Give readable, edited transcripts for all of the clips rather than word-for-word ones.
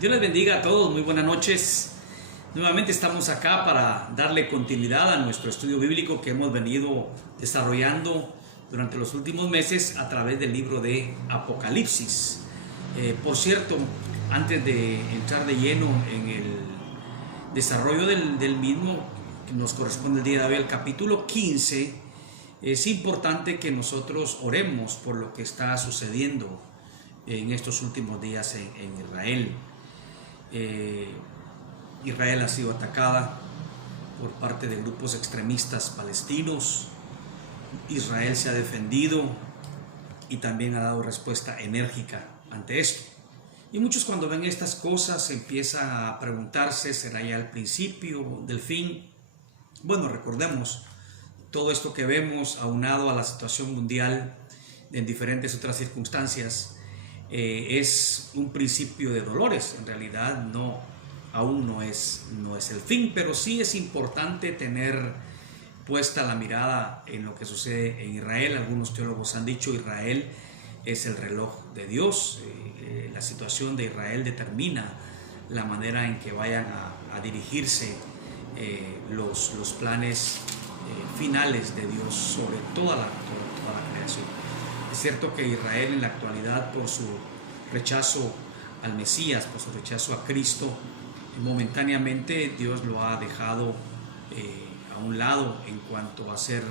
Dios les bendiga a todos, muy buenas noches. Nuevamente estamos acá para darle continuidad a nuestro estudio bíblico que hemos venido desarrollando durante los últimos meses a través del libro de Apocalipsis. Por cierto, antes de entrar de lleno en el desarrollo del mismo, que nos corresponde el día de hoy, el capítulo 15, es importante que nosotros oremos por lo que está sucediendo en estos últimos días en Israel. Israel ha sido atacada por parte de grupos extremistas palestinos. Israel se ha defendido y también ha dado respuesta enérgica ante esto. Y muchos cuando ven estas cosas empiezan a preguntarse, ¿será ya el principio del fin? Bueno, recordemos, todo esto que vemos aunado a la situación mundial en diferentes otras circunstancias, es un principio de dolores. En realidad aún no es el fin, pero sí es importante tener puesta la mirada en lo que sucede en Israel. Algunos teólogos han dicho Israel es el reloj de Dios. La situación de Israel determina la manera en que vayan a dirigirse los planes finales de Dios sobre toda la creación. Es cierto que Israel en la actualidad, por su rechazo al Mesías, por su rechazo a Cristo, momentáneamente Dios lo ha dejado a un lado en cuanto a ser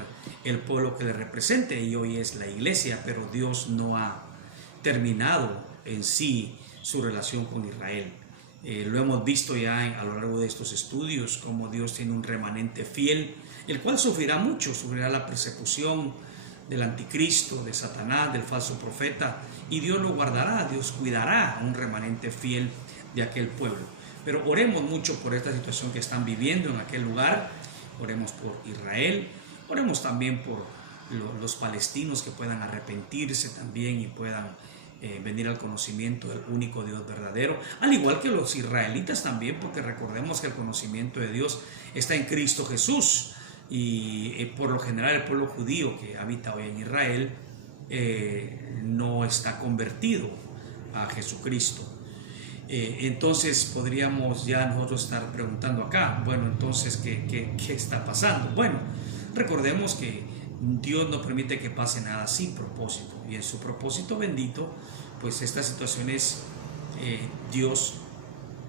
el pueblo que le represente, y hoy es la iglesia, pero Dios no ha terminado en sí su relación con Israel. Lo hemos visto ya a lo largo de estos estudios, como Dios tiene un remanente fiel, el cual sufrirá mucho, sufrirá la persecución del anticristo, de Satanás, del falso profeta, y Dios lo guardará, Dios cuidará a un remanente fiel de aquel pueblo. Pero oremos mucho por esta situación que están viviendo en aquel lugar, oremos por Israel, oremos también por los palestinos que puedan arrepentirse también y puedan venir al conocimiento del único Dios verdadero, al igual que los israelitas también, porque recordemos que el conocimiento de Dios está en Cristo Jesús. Y por lo general el pueblo judío que habita hoy en Israel no está convertido a Jesucristo. Entonces podríamos ya nosotros estar preguntando acá, bueno, entonces ¿qué está pasando? Bueno, recordemos que Dios no permite que pase nada sin propósito, y en su propósito bendito, pues estas situaciones Dios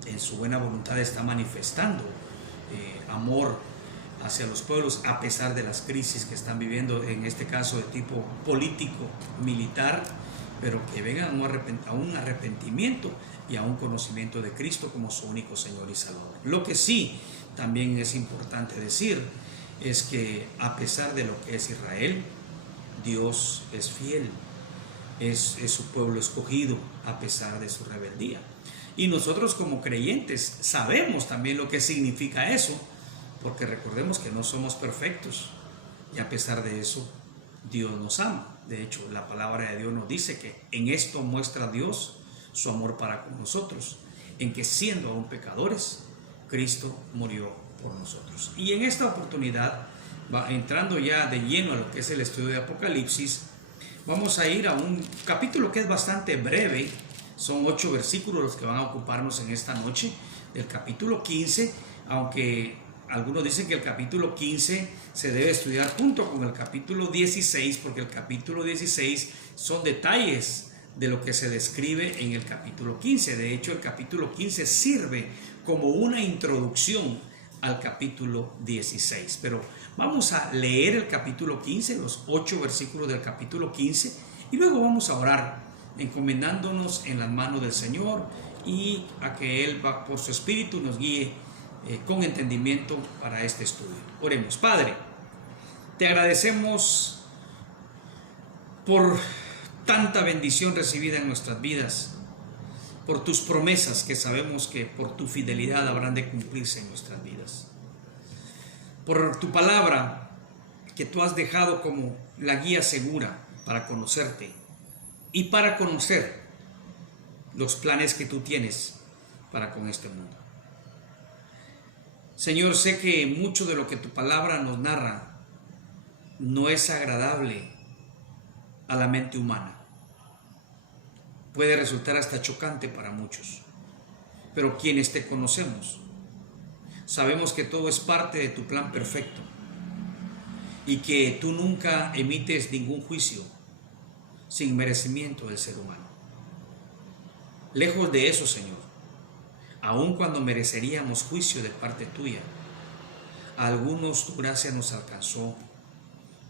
en su buena voluntad está manifestando amor hacia los pueblos a pesar de las crisis que están viviendo, en este caso de tipo político, militar, pero que vengan a un arrepentimiento y a un conocimiento de Cristo como su único Señor y Salvador. Lo que sí también es importante decir es que a pesar de lo que es Israel, Dios es fiel, es su pueblo escogido a pesar de su rebeldía. Y nosotros como creyentes sabemos también lo que significa eso, porque recordemos que no somos perfectos y a pesar de eso Dios nos ama. De hecho, la palabra de Dios nos dice que en esto muestra Dios su amor para con nosotros, en que siendo aún pecadores, Cristo murió por nosotros. Y en esta oportunidad, entrando ya de lleno a lo que es el estudio de Apocalipsis, vamos a ir a un capítulo que es bastante breve. Son 8 versículos los que van a ocuparnos en esta noche, del capítulo 15, aunque algunos dicen que el capítulo 15 se debe estudiar junto con el capítulo 16, porque el capítulo 16 son detalles de lo que se describe en el capítulo 15. De hecho, el capítulo 15 sirve como una introducción al capítulo 16. Pero vamos a leer el capítulo 15, los 8 versículos del capítulo 15, y luego vamos a orar, encomendándonos en las manos del Señor y a que Él, por su Espíritu, nos guíe con entendimiento para este estudio. Oremos. Padre, te agradecemos por tanta bendición recibida en nuestras vidas, por tus promesas que sabemos que por tu fidelidad habrán de cumplirse en nuestras vidas, por tu palabra que tú has dejado como la guía segura para conocerte y para conocer los planes que tú tienes para con este mundo. Señor, sé que mucho de lo que tu palabra nos narra no es agradable a la mente humana. Puede resultar hasta chocante para muchos. pero quienes te conocemos, sabemos que todo es parte de tu plan perfecto y que tú nunca emites ningún juicio sin merecimiento del ser humano. Lejos de eso, Señor, aun cuando mereceríamos juicio de parte tuya, a algunos tu gracia nos alcanzó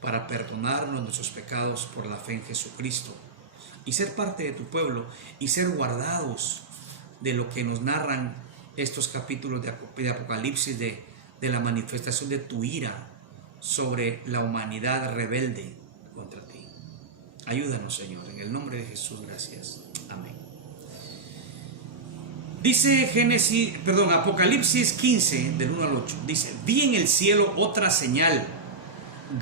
para perdonarnos nuestros pecados por la fe en Jesucristo y ser parte de tu pueblo y ser guardados de lo que nos narran estos capítulos de Apocalipsis, de la manifestación de tu ira sobre la humanidad rebelde contra ti. Ayúdanos, Señor, en el nombre de Jesús, gracias. Amén. Dice Apocalipsis 15, del 1 al 8, dice: vi en el cielo otra señal,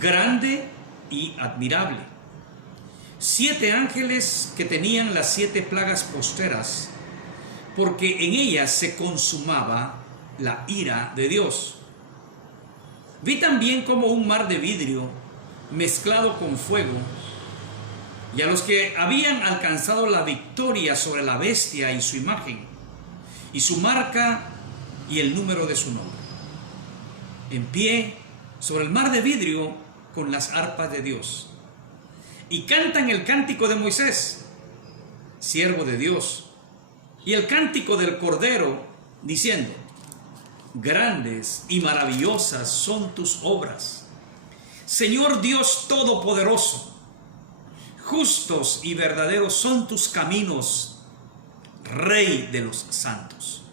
grande y admirable. 7 ángeles que tenían las 7 plagas posteras, porque en ellas se consumaba la ira de Dios. Vi también como un mar de vidrio mezclado con fuego, y a los que habían alcanzado la victoria sobre la bestia y su imagen, y su marca y el número de su nombre, en pie sobre el mar de vidrio con las arpas de Dios, y cantan el cántico de Moisés, siervo de Dios, y el cántico del Cordero, diciendo: grandes y maravillosas son tus obras, Señor Dios Todopoderoso. Justos y verdaderos son tus caminos, Rey de los santos.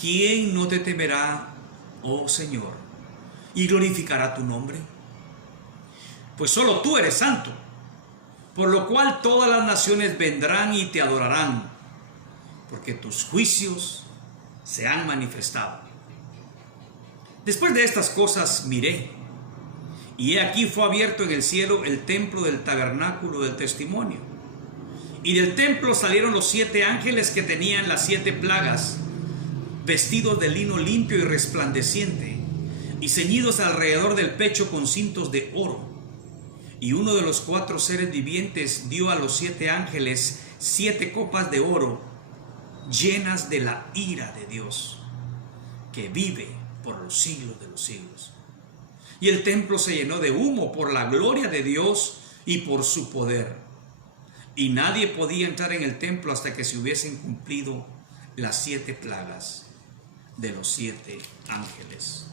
¿Quién no te temerá, oh Señor, y glorificará tu nombre? Pues solo tú eres santo, por lo cual todas las naciones vendrán y te adorarán, porque tus juicios se han manifestado. Después de estas cosas miré, y he aquí fue abierto en el cielo el templo del tabernáculo del testimonio. Y del templo salieron los 7 ángeles que tenían las 7 plagas, vestidos de lino limpio y resplandeciente, y ceñidos alrededor del pecho con cintos de oro. Y uno de los 4 seres vivientes dio a los 7 ángeles 7 copas de oro, llenas de la ira de Dios, que vive por los siglos de los siglos. Y el templo se llenó de humo por la gloria de Dios y por su poder. Y nadie podía entrar en el templo hasta que se hubiesen cumplido las 7 plagas de los 7 ángeles.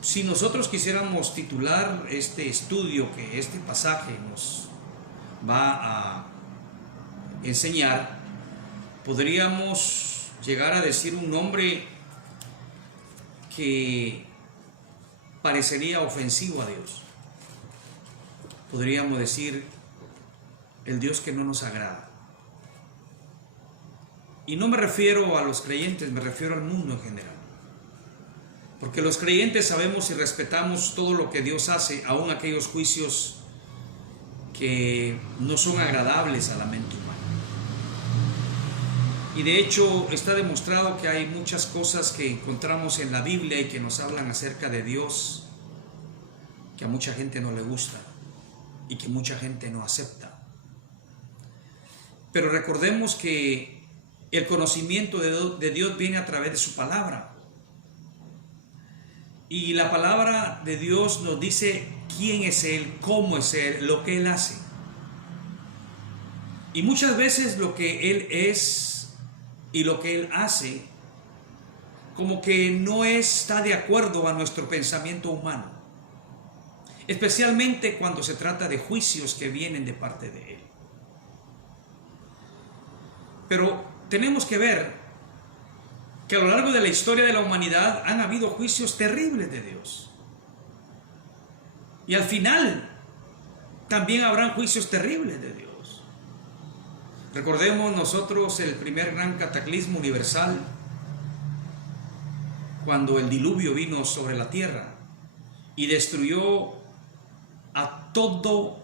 Si nosotros quisiéramos titular este estudio que este pasaje nos va a enseñar, podríamos llegar a decir un nombre que parecería ofensivo a Dios. Podríamos decir: el Dios que no nos agrada. Y no me refiero a los creyentes, me refiero al mundo en general. Porque los creyentes sabemos y respetamos todo lo que Dios hace, aun aquellos juicios que no son agradables a la mente humana. Y de hecho está demostrado que hay muchas cosas que encontramos en la Biblia y que nos hablan acerca de Dios que a mucha gente no le gusta y que mucha gente no acepta. Pero recordemos que el conocimiento de Dios viene a través de su palabra. Y la palabra de Dios nos dice quién es Él, cómo es Él, lo que Él hace. Y muchas veces lo que Él es y lo que Él hace como que no está de acuerdo a nuestro pensamiento humano, especialmente cuando se trata de juicios que vienen de parte de Él. Pero tenemos que ver que a lo largo de la historia de la humanidad han habido juicios terribles de Dios, y al final también habrán juicios terribles de Dios. Recordemos nosotros el primer gran cataclismo universal, cuando el diluvio vino sobre la tierra y destruyó a todo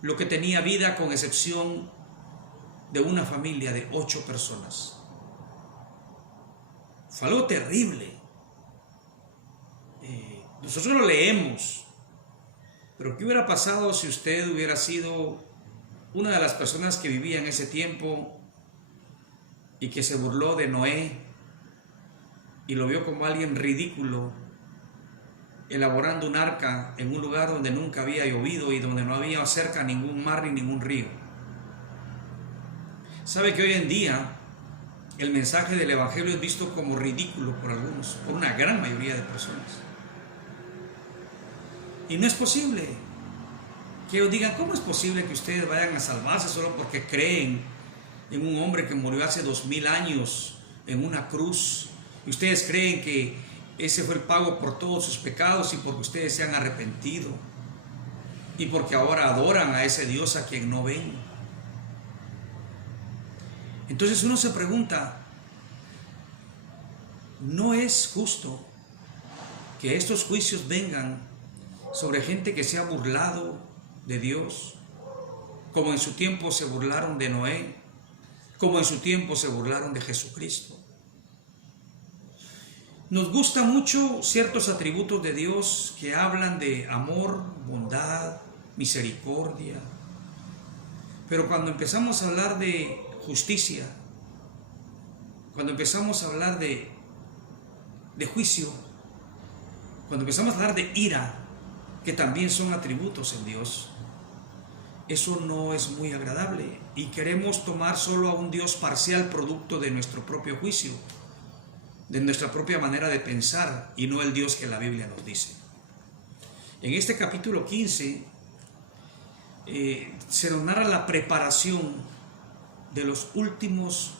lo que tenía vida, con excepción de una familia de 8 personas. Fue algo terrible. Nosotros lo leemos, pero ¿qué hubiera pasado si usted hubiera sido una de las personas que vivía en ese tiempo y que se burló de Noé y lo vio como alguien ridículo, elaborando un arca en un lugar donde nunca había llovido y donde no había cerca ningún mar ni ningún río. Sabe que hoy en día el mensaje del Evangelio es visto como ridículo por algunos, por una gran mayoría de personas. Y no es posible que ellos digan, ¿cómo es posible que ustedes vayan a salvarse solo porque creen en un hombre que murió hace 2000 años en una cruz? Y ustedes creen que ese fue el pago por todos sus pecados y porque ustedes se han arrepentido y porque ahora adoran a ese Dios a quien no ven. Entonces uno se pregunta, ¿no es justo que estos juicios vengan sobre gente que se ha burlado de Dios, como en su tiempo se burlaron de Noé, como en su tiempo se burlaron de Jesucristo? Nos gustan mucho ciertos atributos de Dios que hablan de amor, bondad, misericordia, pero cuando empezamos a hablar de justicia, cuando empezamos a hablar de juicio, cuando empezamos a hablar de ira, que también son atributos en Dios, eso no es muy agradable y queremos tomar solo a un Dios parcial producto de nuestro propio juicio, de nuestra propia manera de pensar y no el Dios que la Biblia nos dice. En este capítulo 15 se nos narra la preparación de los últimos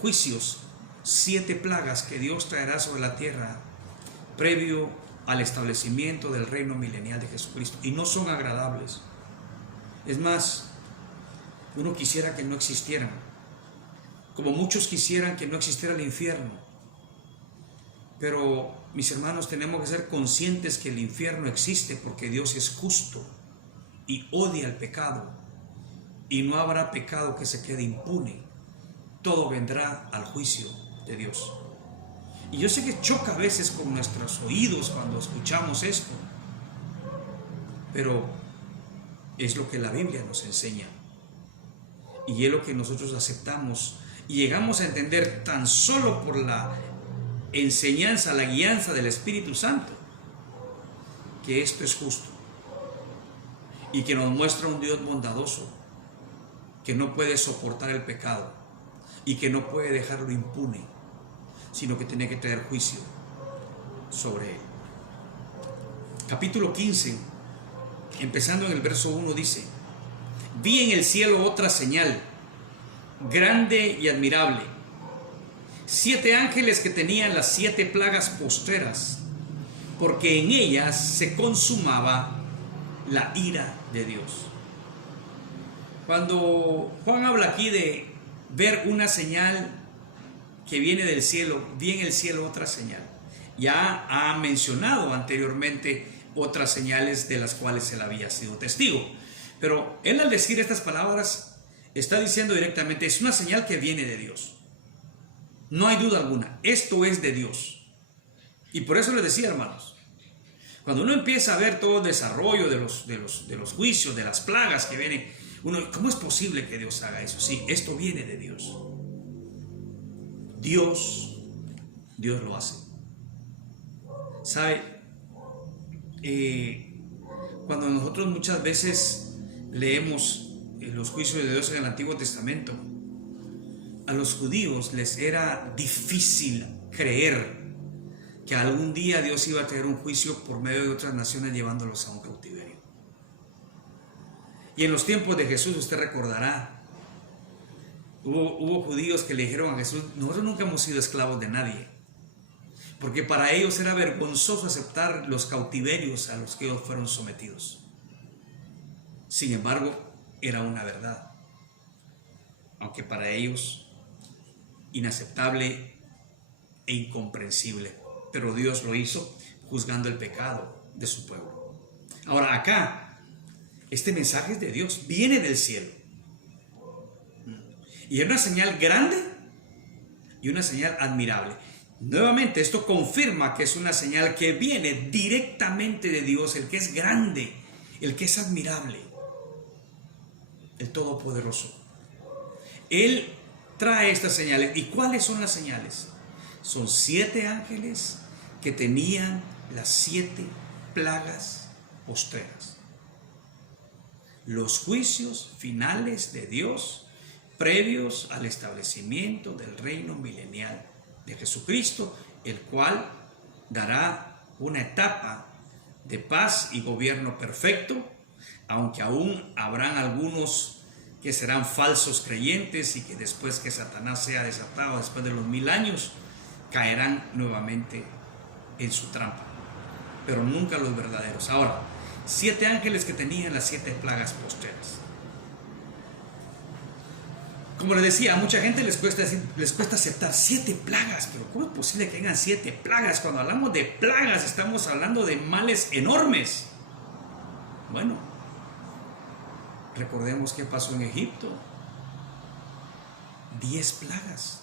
juicios, 7 plagas que Dios traerá sobre la tierra previo al establecimiento del reino milenial de Jesucristo, y no son agradables. Es más, uno quisiera que no existieran, como muchos quisieran que no existiera el infierno. Pero, mis hermanos, tenemos que ser conscientes que el infierno existe porque Dios es justo y odia el pecado, y no habrá pecado que se quede impune. Todo vendrá al juicio de Dios. Y yo sé que choca a veces con nuestros oídos cuando escuchamos esto, pero es lo que la Biblia nos enseña y es lo que nosotros aceptamos y llegamos a entender tan solo por la enseñanza, la guianza del Espíritu Santo, que esto es justo y que nos muestra un Dios bondadoso que no puede soportar el pecado y que no puede dejarlo impune, sino que tiene que traer juicio sobre él. Capítulo 15, empezando en el verso 1, dice: vi en el cielo otra señal, grande y admirable, 7 ángeles que tenían las 7 plagas postreras, porque en ellas se consumaba la ira de Dios. Cuando Juan habla aquí de ver una señal que viene del cielo, vi en el cielo otra señal. Ya ha mencionado anteriormente otras señales de las cuales él había sido testigo, pero él, al decir estas palabras, está diciendo directamente: es una señal que viene de Dios. No hay duda alguna, esto es de Dios. Y por eso les decía, hermanos, cuando uno empieza a ver todo el desarrollo de los juicios, de las plagas que vienen, uno, ¿cómo es posible que Dios haga eso? Sí, esto viene de Dios. Dios lo hace. ¿Sabe? Cuando nosotros muchas veces leemos los juicios de Dios en el Antiguo Testamento, a los judíos les era difícil creer que algún día Dios iba a traer un juicio por medio de otras naciones llevándolos a un cautiverio. Y en los tiempos de Jesús, usted recordará, hubo judíos que le dijeron a Jesús: nosotros nunca hemos sido esclavos de nadie, porque para ellos era vergonzoso aceptar los cautiverios a los que ellos fueron sometidos. Sin embargo, era una verdad, aunque para ellos inaceptable e incomprensible, pero Dios lo hizo juzgando el pecado de su pueblo. Ahora, acá, este mensaje es de Dios, viene del cielo, y es una señal grande y una señal admirable. Nuevamente, esto confirma que es una señal que viene directamente de Dios, el que es grande, el que es admirable, el Todopoderoso. Él trae estas señales. ¿Y cuáles son las señales? Son 7 ángeles que tenían las 7 plagas postreras. Los juicios finales de Dios previos al establecimiento del reino milenial de Jesucristo, el cual dará una etapa de paz y gobierno perfecto, aunque aún habrán algunos que serán falsos creyentes y que después que Satanás sea desatado, después de los 1000 años, caerán nuevamente en su trampa, pero nunca los verdaderos. Ahora, 7 ángeles que tenían las 7 plagas postreras. Como les decía, a mucha gente les cuesta aceptar 7 plagas, pero ¿cómo es posible que hayan 7 plagas? Cuando hablamos de plagas estamos hablando de males enormes. Bueno, recordemos qué pasó en Egipto. 10 plagas.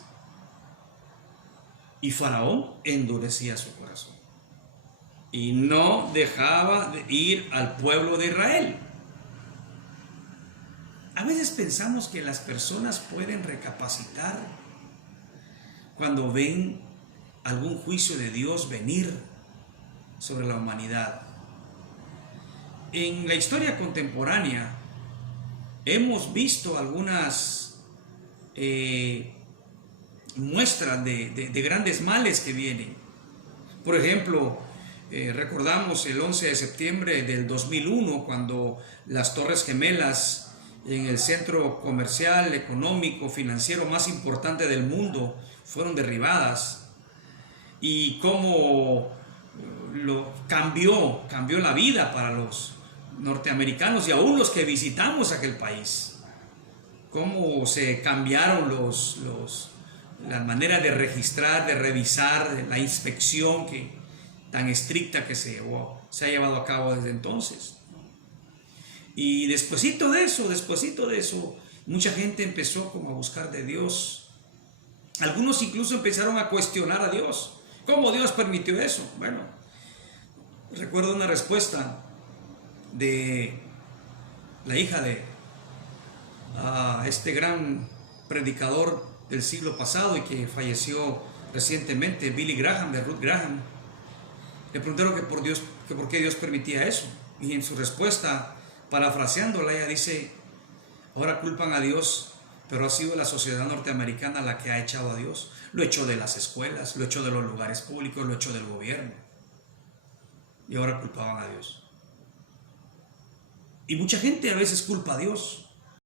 Y Faraón endurecía su corazón y no dejaba de ir al pueblo de Israel. A veces pensamos que las personas pueden recapacitar cuando ven algún juicio de Dios venir sobre la humanidad. En la historia contemporánea hemos visto algunas muestras de grandes males que vienen. Por ejemplo, recordamos el 11 de septiembre del 2001, cuando las Torres Gemelas, en el centro comercial, económico, financiero más importante del mundo, fueron derribadas, y cómo cambió la vida para los norteamericanos y aún los que visitamos aquel país. Cómo se cambiaron las maneras de registrar, de revisar, la inspección tan estricta que se ha llevado a cabo desde entonces. Y despuesito de eso, mucha gente empezó como a buscar de Dios. Algunos incluso empezaron a cuestionar a Dios. ¿Cómo Dios permitió eso? Bueno, recuerdo una respuesta de la hija de este gran predicador del siglo pasado y que falleció recientemente, Billy Graham, de Ruth Graham. Le preguntaron que por qué Dios permitía eso, y en su respuesta, parafraseándola, ella dice: ahora culpan a Dios, pero ha sido la sociedad norteamericana la que ha echado a Dios. Lo echó de las escuelas, lo echó de los lugares públicos, lo echó del gobierno, y ahora culpaban a Dios. Y mucha gente a veces culpa a Dios.